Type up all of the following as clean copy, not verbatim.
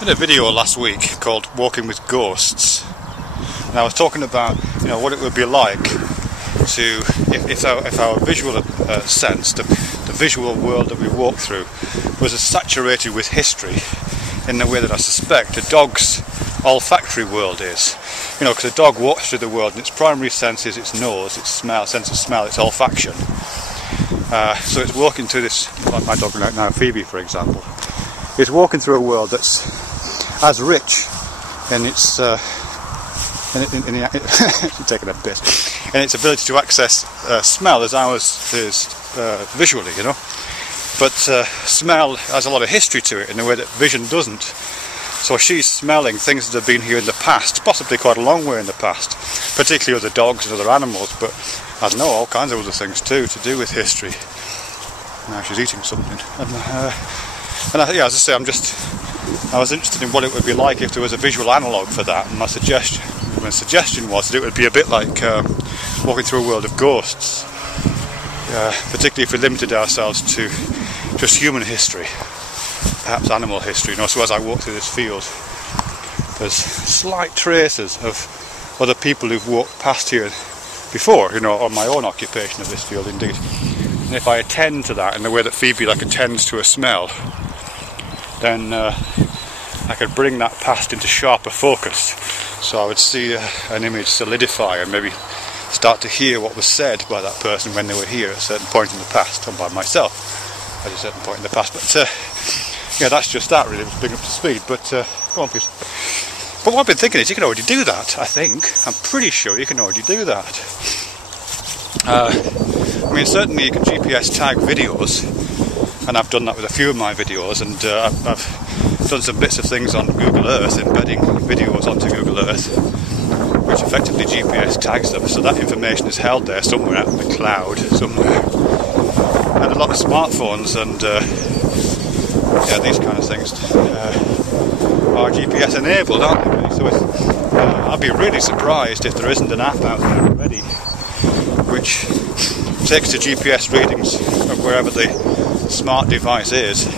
I did a video last week called Walking with Ghosts, and I was talking about what it would be like to if our visual sense, the visual world that we walk through, was as saturated with history in the way that I suspect a dog's olfactory world is. Because a dog walks through the world and its primary sense is its nose, its smell, sense of smell, its olfaction. So it's walking through this, like my dog right now, Phoebe for example, is walking through a world that's as rich in its taking a bit, in its ability to access smell as ours is visually, But smell has a lot of history to it in a way that vision doesn't. So she's smelling things that have been here in the past, possibly quite a long way in the past, particularly other dogs and other animals, but I don't know, all kinds of other things too, to do with history. Now she's eating something. And as I say, I was interested in what it would be like if there was a visual analogue for that, and my suggestion was that it would be a bit like walking through a world of ghosts, particularly if we limited ourselves to just human history, perhaps animal history. So as I walk through this field, there's slight traces of other people who've walked past here before, on my own occupation of this field indeed. And if I attend to that in the way that Phoebe attends to a smell, then I could bring that past into sharper focus. So I would see an image solidify and maybe start to hear what was said by that person when they were here at a certain point in the past, or by myself at a certain point in the past. But that's just that really, to bring up to speed. But go on please. But what I've been thinking is you can already do that, I think. I'm pretty sure you can already do that. Certainly you can GPS tag videos, and I've done that with a few of my videos, and I've done some bits of things on Google Earth, embedding videos onto Google Earth, which effectively GPS tags them, so that information is held there somewhere out in the cloud somewhere. And a lot of smartphones and these kind of things are GPS enabled, aren't they? Really? So I'd be really surprised if there isn't an app out there already which takes the GPS readings of wherever the smart device is,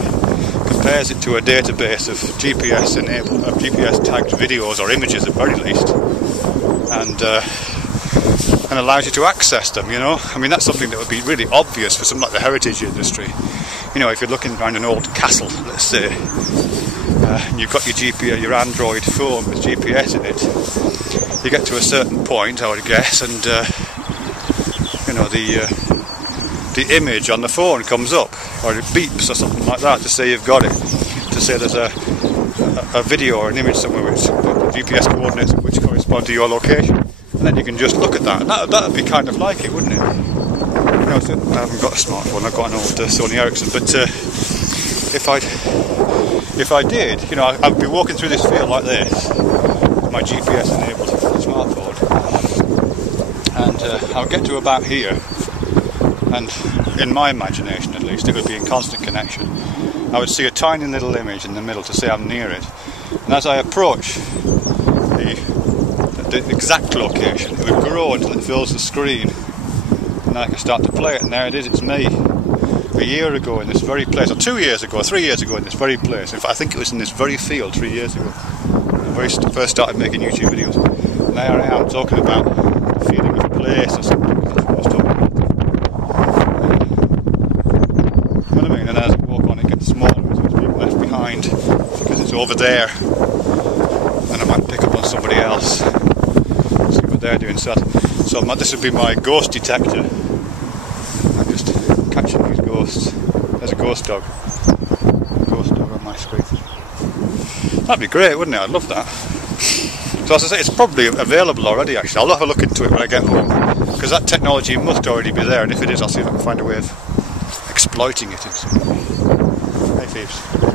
compares it to a database of GPS tagged videos or images at very least, and allows you to access them. That's something that would be really obvious for something like the heritage industry. If you're looking around an old castle, let's say, and you've got your Android phone with GPS in it, you get to a certain point, I would guess, and the image on the phone comes up, or it beeps or something like that to say you've got it, to say there's a video or an image somewhere which GPS coordinates which correspond to your location, and then you can just look at that. And that would be kind of like it, wouldn't it? I haven't got a smartphone, I've got an old Sony Ericsson, but if I did, I'd be walking through this field like this, with my GPS enabled smartphone, and I'll get to about here, and in my imagination at least, it would be in constant connection. I would see a tiny little image in the middle to say I'm near it, and as I approach the exact location, it would grow until it fills the screen, and then I can start to play it, and there it is, it's me. A year ago in this very place, or 2 years ago, 3 years ago in this very place. In fact, I think it was in this very field 3 years ago, when I first started making YouTube videos. And there I am talking about the feeling of place or something. That's what I was talking about. You know what I mean? And as I walk on, it gets smaller, so it's being left behind because it's over there. And I might pick up on somebody else, see what they're doing. So this would be my ghost detector. I'm just catching these ghosts. There's a ghost dog. On my screen. That'd be great, wouldn't it? I'd love that. So as I say, it's probably available already actually. I'll have a look into it when I get home, because that technology must already be there, and if it is, I'll see if I can find a way of exploiting it in some way. Hey Phoebes.